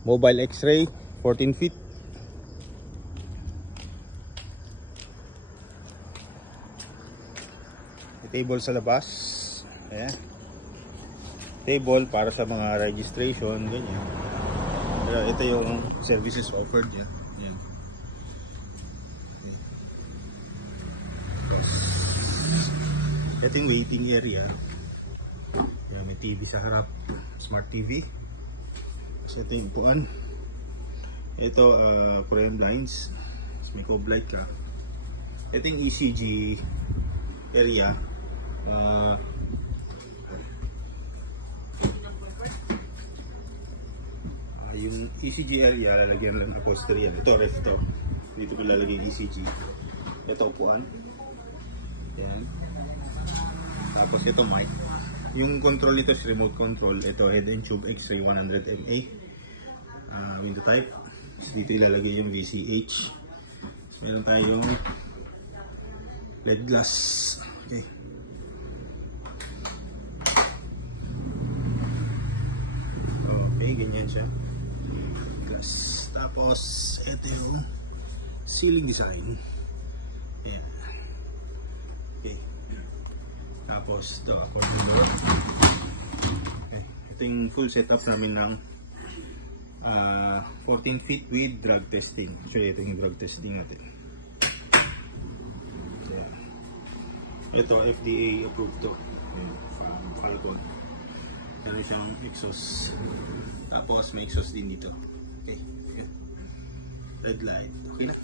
Mobile X-ray, 14 feet. May table sa labas. Ayan. Table para sa mga registration, ganyan. Pero ito yung services offered niya. Ayan. Ito yung waiting area. Ayan, may TV sa harap, smart TV. So ito yung upuan. Ito Korean blinds. May cove light ka. Ito yung ECG area. Yung ECG area, lalagyan lang ng upholstery yan. Ito, ref to. Dito ko lalagay yung ECG. Ito, upuan. Yan. Tapos ito, mic. Yung control ito is remote control. Ito, head and tube X-ray 100MA. Window type. So, dito ilalagay yung VCH. So, meron tayong LED glass. Okay. Okay, ganyan siya. Tapos ito yung ceiling design. Ayan. Okay. Tapos ito corridor. Okay. Ito yung full setup namin ng 14 feet with drug testing. Actually ito yung drug testing natin. Ayan. Ito FDA approved to. Falcon. Meron siyang exhaust. Tapos may exhaust din dito. Okay. Red light. Okay na.